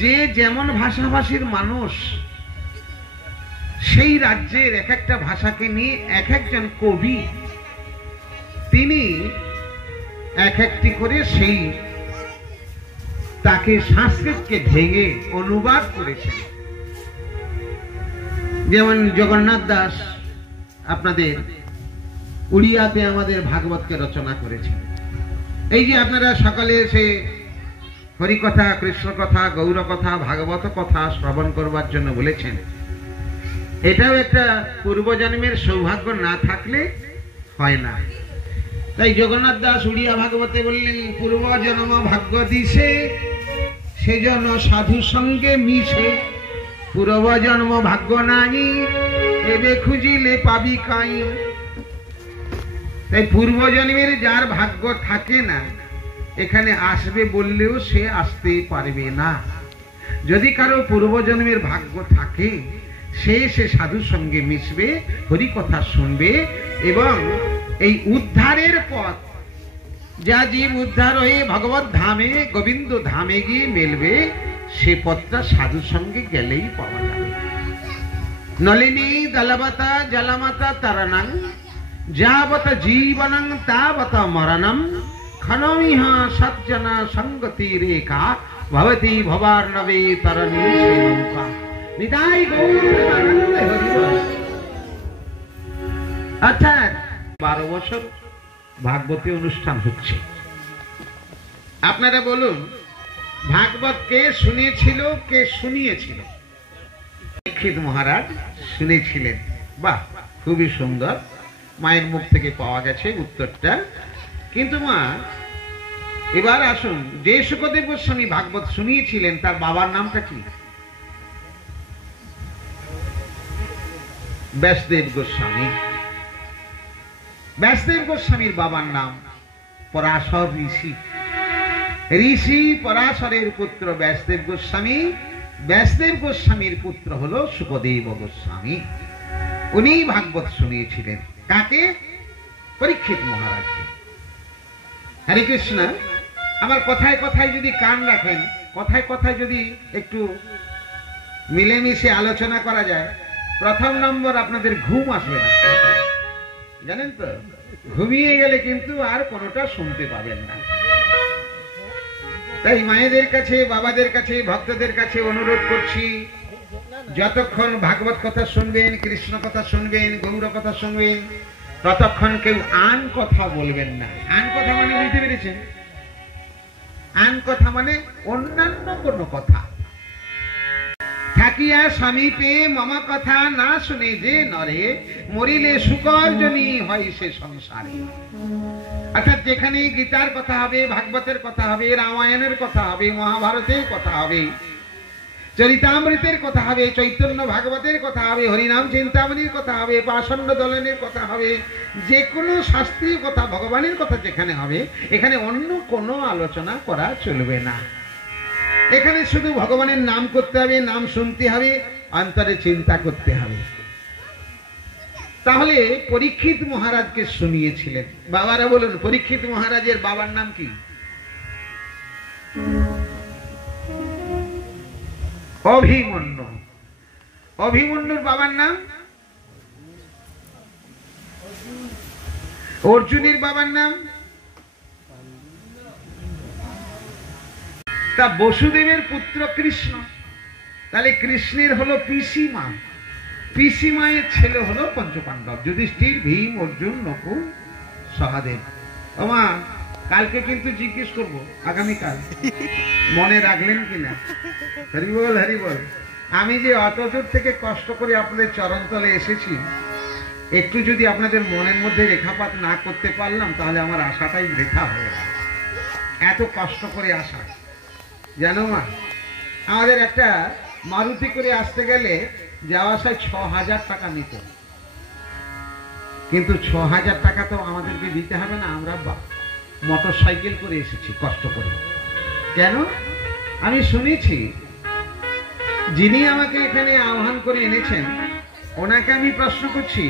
যে যেমন ভাষাভাষীর মানুষ, সেই রাজ্যের এক একটা ভাষাকে নিয়ে এক একজন কবি তিনি এক একটি করে সেই তাকে সংস্কৃতকে ভেঙে অনুবাদ করেছেন। যেমন জগন্নাথ দাস আপনাদের উড়িয়াতে আমাদের ভাগবতকে রচনা করেছেন। এই যে আপনারা সকালে এসে হরিকথা, কৃষ্ণ কথা, গৌর কথা, ভাগবত কথা শ্রবণ করবার জন্য বলেছেন, এটাও একটা পূর্বজন্মের সৌভাগ্য না থাকলে হয় না। তাই জগন্নাথ দাস উড়িয়া ভাগবতে বললেন, পূর্বজন্ম ভাগ্য দিছে সেজন সাধু সঙ্গে মিশে, পূর্বজন্ম ভাগ্য নাই এবে খুঁজিলে পাবি কাই। তাই পূর্বজন্মের যার ভাগ্য থাকে না, এখানে আসবে বললেও সে আসতে পারবে না। যদি কারো পূর্বজন্মের ভাগ্য থাকে, সে সাধুর সঙ্গে মিশবে, হরি কথা শুনবে, এবং এই উদ্ধারের পথ, যা জীব উদ্ধার হয়ে ভগবত ধামে গোবিন্দ ধামে গিয়ে মেলবে, সে পথটা সাধুর সঙ্গে গেলেই পাওয়া যাবে। নলিনী দলবতা জলমতা তরণং যাবত জীবনং তাবত মরণম খনমিহ সজ্জনা সঙ্গতি রেখা ভবতি ভবার্ণবে তরণী শ্রীলঙ্কা। নিতাই গৌর প্রেমানন্দে হরি বল। অর্থাৎ 12 বছর ভাগবতী অনুষ্ঠান হচ্ছে। আপনারা বলুন, ভাগবত কে শুনেছিল, কে শুনিয়েছিল? পরীক্ষিত মহারাজ শুনেছিলেন। বাহ, খুবই সুন্দর, মায়ের মুখ থেকে পাওয়া গেছে উত্তরটা। কিন্তু মা, এবার আসুন, যে শুকদেব গোস্বামী ভাগবত শুনিয়েছিলেন তার বাবার নামটা কি? ব্যাসদেব গোস্বামী। ব্যাসদেব গোস্বামীর বাবার নাম পরাশর ঋষি। ঋষি পরাশরের পুত্র ব্যাসদেব গোস্বামী। ব্যাসদেব গোস্বামীর পুত্র হলো শুকদেব গোস্বামী। উনি ভাগবত শুনিয়েছিলেন কাকে? পরীক্ষিত মহারাজকে। হরে কৃষ্ণ। আমার কথায় কথায় যদি কান রাখেন, কথায় কথায় যদি একটু মিলেমিশে আলোচনা করা যায়, প্রথম নম্বর আপনাদের ঘুম আসবে না, জানেন তো? ঘুমিয়ে গেলে কিন্তু আর কোনোটা শুনতে পাবেন না। তাই মায়েদের কাছে, বাবাদের কাছে, ভক্তদের কাছে অনুরোধ করছি, যতক্ষণ ভাগবত কথা শুনবেন, কৃষ্ণ কথা শুনবেন, গৌর কথা শুনবেন, ততক্ষণ কেউ আন কথা বলবেন না। আন কথা মানে বুঝতে পেরেছেন? আন কথা মানে অন্যান্য কোনো কথা। থাকিয়া সমীপে মম কথা না শুনে যে নরে, মরিলে শুকর্জনী হয় সে সংসারে। অর্থাৎ যেখানে গীতার কথা হবে, ভাগবতের কথা হবে, রামায়ণের কথা হবে, মহাভারতের কথা হবে, চরিতামৃতের কথা হবে, চৈতন্য ভাগবতের কথা হবে, হরিনাম চিন্তামণির কথা হবে, পাষণ্ড দলনের কথা হবে, যে কোনো শাস্ত্রীয় কথা, ভগবানের কথা যেখানে হবে, এখানে অন্য কোনো আলোচনা করা চলবে না। এখানে শুধু ভগবানের নাম করতে হবে, নাম শুনতে হবে, অন্তরে চিন্তা করতে হবে। তাহলে পরীক্ষিত মহারাজকে শুনিয়েছিলেন। বাবারা বলুন, পরীক্ষিত মহারাজের বাবার নাম কি? অভিমন্যু। অভিমন্যুর বাবার নাম? অর্জুনের বাবার নাম? তা বসুদেবের পুত্র কৃষ্ণ। তাহলে কৃষ্ণের হলো পিসিমা, পিসিমায়ের ছেলে হলো পঞ্চপাণ্ডব, যুধিষ্ঠির, ভীম, অর্জুন, নকুল, সহদেব। ওমা, কালকে কিন্তু জিজ্ঞেস করব, আগামীকাল মনে রাখলেন কিনা? হরি বল, হরি বল। আমি যে অত দূর থেকে কষ্ট করে আপনাদের চরণতলে এসেছি, একটু যদি আপনাদের মনের মধ্যে রেখাপাত না করতে পারলাম, তাহলে আমার আশাটাই বৃথা হয়ে গেল। এত কষ্ট করে আসা, জানো মা, আমাদের একটা মারুতি করে আসতে গেলে যাওয়া আসায় ৬,০০০ টাকা নিত। কিন্তু ৬,০০০ টাকা তো আমাদেরকে দিতে হবে না, আমরা মোটর সাইকেল করে এসেছি কষ্ট করে। কেন? আমি শুনেছি যিনি আমাকে এখানে আহ্বান করে এনেছেন, ওনাকে আমি প্রশ্ন করছি,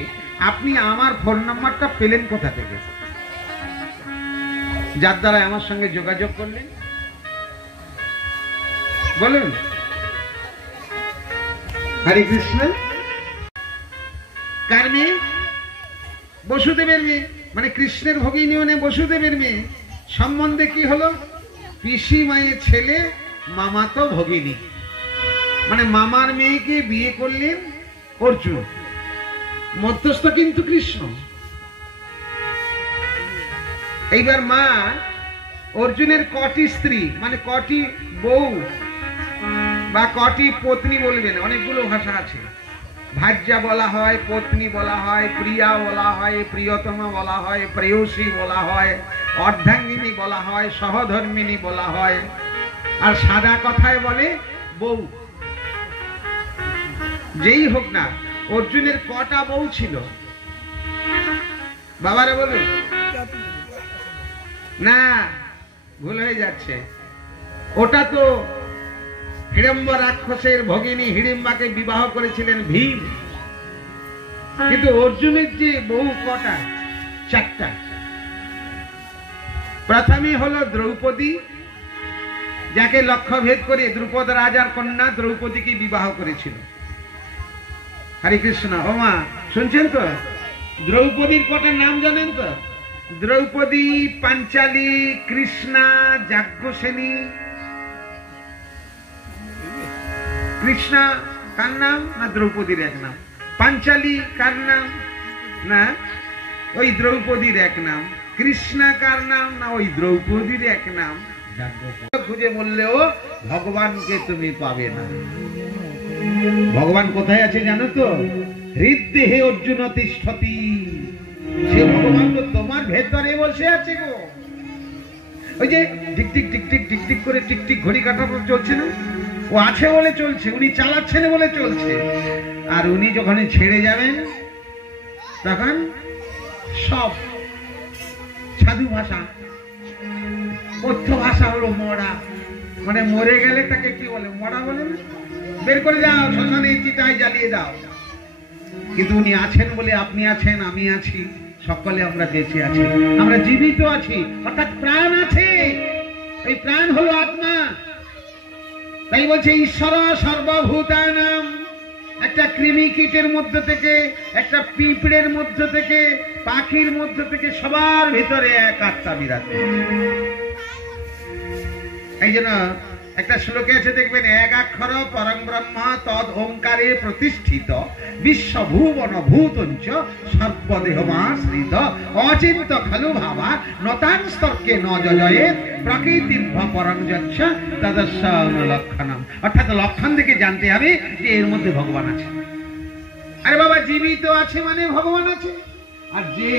আপনি আমার ফোন নাম্বারটা পেলেন কোথা থেকে, যার দ্বারা আমার সঙ্গে যোগাযোগ করলেন? বলুন। হরে কৃষ্ণ। কার মেয়ে? বসুদেবের মেয়ে, মানে কৃষ্ণের ভগিনী মানে বসুদেবের মেয়ে। সম্বন্ধে কি হলো? পিসি মায়ের ছেলে, মামাতো ভগিনী, মানে মামার মেয়েকে বিয়ে করলেন অর্জুন, মধ্যস্থ কিন্তু কৃষ্ণ। এইবার মা অর্জুনের কটি স্ত্রী, মানে কটি বউ বা কটি পত্নী বলবেন, অনেকগুলো ভাষা আছে। ভার্যা বলা হয়, পত্নী বলা হয়, প্রিয়া বলা হয়, প্রিয়তমা বলা হয়, প্রেয়সী বলা হয়, অর্ধাঙ্গিনী বলা হয়, সহধর্মিনী বলা হয়, আর সাদা কথায় বলে বউ। যেই হোক না, অর্জুনের কটা বউ ছিল বাবারে বলুন? না, ভুল হয়ে যাচ্ছে। ওটা তো হিড়ম্ব রাক্ষসের ভগিনী হিড়িম্বাকে বিবাহ করেছিলেন ভীম, কিন্তু অর্জুনের যে বহু কটা, চারটা। প্রথমে হলো দ্রৌপদী, যাকে লক্ষ্যভেদ করে দ্রুপদ রাজার কন্যা দ্রৌপদীকে বিবাহ করেছিল। হরে কৃষ্ণ। ও মা, শুনছেন তো? দ্রৌপদীর কটা নাম জানেন তো? দ্রৌপদী, পাঞ্চালী, কৃষ্ণা, যাজ্ঞসেনী। কৃষ্ণা কার নাম? না দ্রৌপদীর এক নাম। পাঞ্চালী কার নাম? না ওই দ্রৌপদীর এক নাম। কৃষ্ণা কার নাম? না ওই দ্রৌপদীর এক নাম। খুঁজে বললেও ভগবানকে তুমি পাবে না। ভগবান কোথায় আছে জানো তো? হৃদদেহে অর্জুন তিষ্ঠতি। সে ভগবান তো তোমার ভেতরে বসে আছে গো। ওই যে টিকটিক টিকটিক টিকটিক করে টিকটিক ঘড়ি কাটা চলছে না? ও আছে বলে চলছে, উনি চালাচ্ছেন বলে চলছে। আর উনি যখন ছেড়ে যাবেন তখন সব সাধু ভাষা, পথ্য ভাষা হলো মরা। মানে মরে গেলে তাকে কি বলে? মরা বলে না? বের করে দাও, শ্মশানে চিতায় জ্বালিয়ে দাও। কিন্তু উনি আছেন বলে আপনি আছেন, আমি আছি, সকলে আমরা বেঁচে আছি, আমরা জীবিত আছি, অর্থাৎ প্রাণ আছে। এই প্রাণ হলো আত্মা। তাই বলছে ঈশ্বর সর্বভূতানাম। একটা কৃমি কীটের মধ্য থেকে, একটা পিঁপড়ের মধ্য থেকে, পাখির মধ্য থেকে সবার ভিতরে এক আত্মা বিরাজ। এই জন্য একটা শ্লোকে আছে দেখবেন, একাক্ষর পরং ব্রহ্ম তদ ওঙ্কারে প্রতিষ্ঠিত বিশ্বভুবন ভূতঞ্চ সর্বদেহমাশ্রিত অচিন্ত খলু ভাবা নতাং স্তর্কে ন জয়ে প্রকৃতির পরং যচ্ছ তদস্য লক্ষণম। অর্থাৎ লক্ষণ থেকে জানতে হবে যে এর মধ্যে ভগবান আছে। আরে বাবা, জীবিত আছে মানে ভগবান আছে, আর যে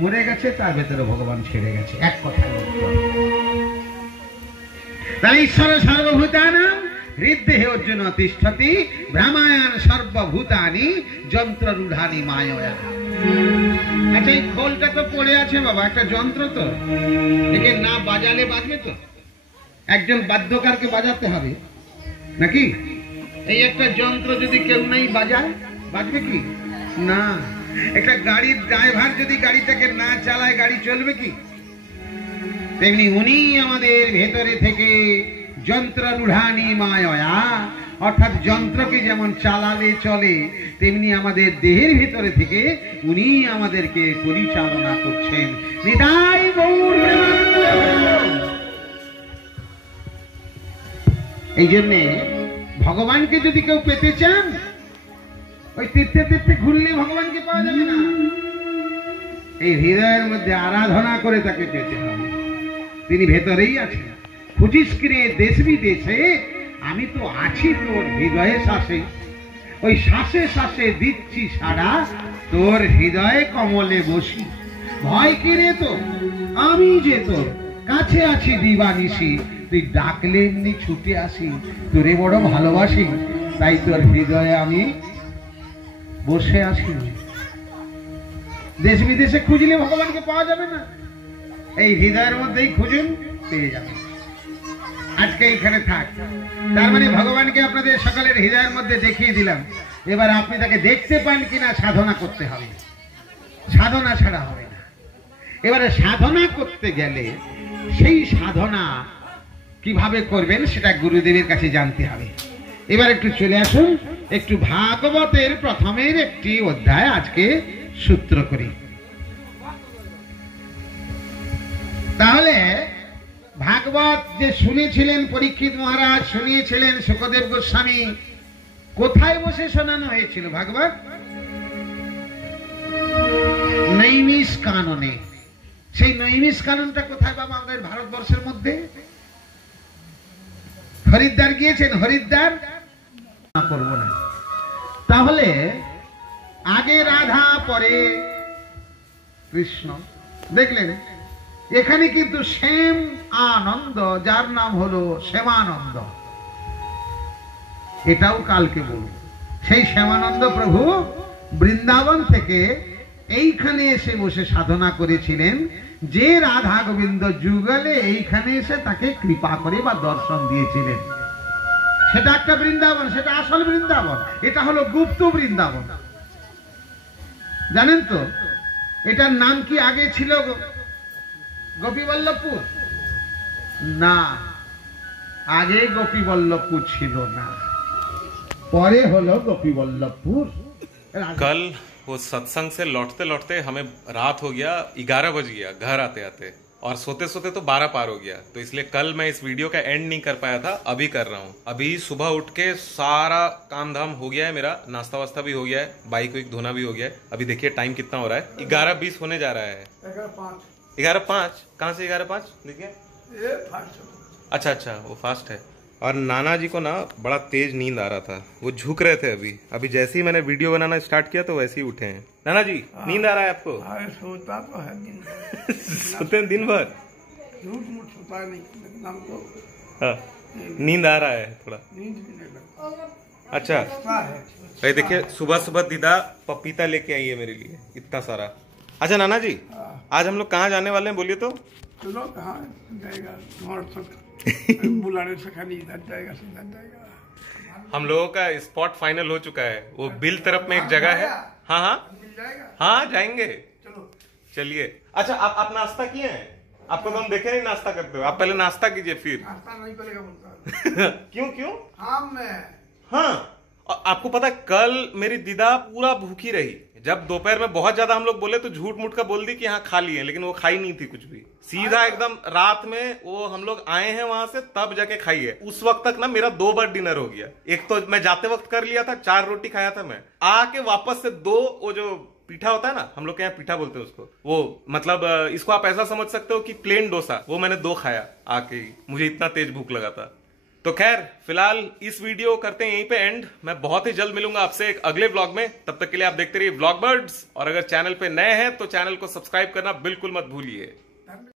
মরে গেছে তার ভেতরে ভগবান ছেড়ে গেছে। এক কথায় তাই ঈশ্বর সর্বভূতানাম হৃদদেহে অর্জুন তিষ্ঠতি ভ্রামায়ণ সর্বভূতানি যন্ত্ররূঢ়ানি মায়য়া। আচ্ছা, এই খোলটা তো পড়ে আছে বাবা, একটা যন্ত্র তো, একে না বাজালে বাজবে তো? একজন বাদ্যকারকে বাজাতে হবে নাকি? এই একটা যন্ত্র যদি কেউ নাই বাজায়, বাজবে কি? না। একটা গাড়ির ড্রাইভার যদি গাড়িটাকে না চালায়, গাড়ি চলবে কি? তেমনি উনি আমাদের ভেতরে থেকে যন্ত্ররূঢ়ানি মায়য়া, অর্থাৎ যন্ত্রকে যেমন চালালে চলে, তেমনি আমাদের দেহের ভেতরে থেকে উনি আমাদেরকে পরিচালনা করছেন। নিতাই গৌর। এই জন্যে ভগবানকে যদি কেউ পেতে চান, ওই তীর্থে তীর্থে ঘুরলে ভগবানকে পাওয়া যাবে না। এই হৃদয়ের মধ্যে আরাধনা করে তাকে পেতে হবে। তিনি ভেতরেই আছেন। খুঁজিস কিরে দেশ বিদেশে, আমি তো আছি তোর হৃদয়ে শ্বাসে। ওই শ্বাসে শ্বাসে দিচ্ছি সাড়া, তোর হৃদয়ে কমলে বসি। ভয় কিরে তো, আমি যে তোর কাছে আছি দিবানিশি। তুই ডাকলে এমনি ছুটে আসি, তোরে বড় ভালোবাসি, তাই তোর হৃদয়ে আমি বসে আছি। দেশ বিদেশে খুঁজলে ভগবানকে পাওয়া যাবে না, এই হৃদয়ের মধ্যেই খুঁজুন, পেয়ে যাবেন। আজকে এইখানে থাক, তার মানে ভগবানকে আপনাদের সকলের হৃদয়ের মধ্যে দেখিয়ে দিলাম। এবার আপনি তাকে দেখতে পান কিনা সাধনা করতে হবে, সাধনা ছাড়া হবে না। এবারে সাধনা করতে গেলে সেই সাধনা কিভাবে করবেন সেটা গুরুদেবের কাছে জানতে হবে। এবার একটু চলে আসুন, একটু ভাগবতের প্রথমের একটি অধ্যায় আজকে সূত্র করি। তাহলে ভাগবত যে শুনেছিলেন পরীক্ষিত মহারাজ, শুনিয়েছিলেন শুকদেব গোস্বামী, কোথায় বসে শোনানো হয়েছিল ভাগবত? নৈমিষ কাননে। সেই নৈমিষ কাননটা কোথায় বাবা? আমাদের ভারতবর্ষের মধ্যে। হরিদ্বার গিয়েছেন? হরিদ্বার করব না। তাহলে আগে রাধা পরে কৃষ্ণ, দেখলেন এখানে কিন্তু শ্যাম আনন্দ, যার নাম হলো শ্যামানন্দ, এটাও কালকে বলব। সেই শ্যামানন্দ প্রভু বৃন্দাবন থেকে এইখানে এসে বসে সাধনা করেছিলেন, যে রাধা গোবিন্দ যুগলে এইখানে এসে তাকে কৃপা করে বা দর্শন দিয়েছিলেন। সেটা একটা বৃন্দাবন, সেটা আসল বৃন্দাবন। এটা হলো গুপ্ত বৃন্দাবন, জানেন তো? এটার নাম কি আগে ছিল গোপীবল্লভপুর? না, আগে গোপীবল্লভপুর ছিল না, পরে হলো গোপীবल्लभपुर। कल वो सत्संग से लौटते लौटते हमें रात हो गया, 11 बज गया घर आते आते, और सोते सोते तो 12 पार हो गया। तो इसलिए कल मैं इस वीडियो का एंड नहीं कर पाया था, अभी कर रहा हूँ। अभी सुबह उठ के सारा काम धाम हो गया है, मेरा नाश्ता वास्ता भी हो गया है, बाइक वाइक धोना भी हो गया है। अभी देखिए टाइम कितना हो रहा है, 11:20 होने जा रहा है। 11:05 कहाँ से 11:05? देखिए अच्छा अच्छा, वो फास्ट है। और नाना जी को ना बड़ा तेज नींद आ रहा था, वो झुक रहे थे। अभी जैसे ही मैंने वीडियो बनाना स्टार्ट किया तो वैसे ही उठे हैं। नाना जी नींद आ रहा है आपको? सोता तो है दिन भर। सोते हैं दिन भर? झूठ मूठ सोता नहीं, हमको हाँ, नींद आ रहा है थोड़ा। नींद भी नहीं लगता। अच्छा है भाई, देखिए सुबह सुबह दीदा पपीता लेके आई है मेरे लिए, इतना सारा। अच्छा नाना जी, आज हम लोग कहाँ जाने वाले हैं बोलिए तो? चलो कहाँ जाएगा, बुलाने से खाली इधर जाएगा, सीधा जाएगा। हम लोगों का स्पॉट फाइनल हो चुका है, वो बिल तरफ में एक जगह है। हाँ हाँ मिल जाएगा, हाँ जाएंगे, चलो। चलिए। अच्छा आप नाश्ता किए हैं? आपको तो हम देखे नहीं नाश्ता करते हो, आप पहले नाश्ता कीजिए फिर। नाश्ता नहीं करेगा बोलता। क्यों क्यों? हाँ मैं हाँ, और आपको पता है कल मेरी दीदा पूरा भूखी रही। जब दोपहर में बहुत ज्यादा हम लोग बोले तो झूठ मूठ का बोल दी कि हाँ खा लिए, लेकिन वो खाई नहीं थी कुछ भी। सीधा एकदम रात में वो हम लोग आए हैं वहां से तब जाके खाई है। उस वक्त तक ना मेरा 2 बार डिनर हो गया। एक तो मैं जाते वक्त कर लिया था, 4 रोटी खाया था मैं, आके वापस से 2 वो जो पीठा होता है ना, हम लोग के यहाँ पीठा बोलते हैं उसको, वो मतलब इसको आप ऐसा समझ सकते हो कि प्लेन डोसा, वो मैंने 2 खाया आके ही, मुझे इतना तेज भूख लगा था। तो खैर फिलहाल इस वीडियो करते हैं यहीं पे एंड। मैं बहुत ही जल्द मिलूंगा आपसे एक अगले व्लॉग में, तब तक के लिए आप देखते रहिए व्लॉग बर्ड्स। और अगर चैनल पे नए हैं तो चैनल को सब्सक्राइब करना बिल्कुल मत भूलिए।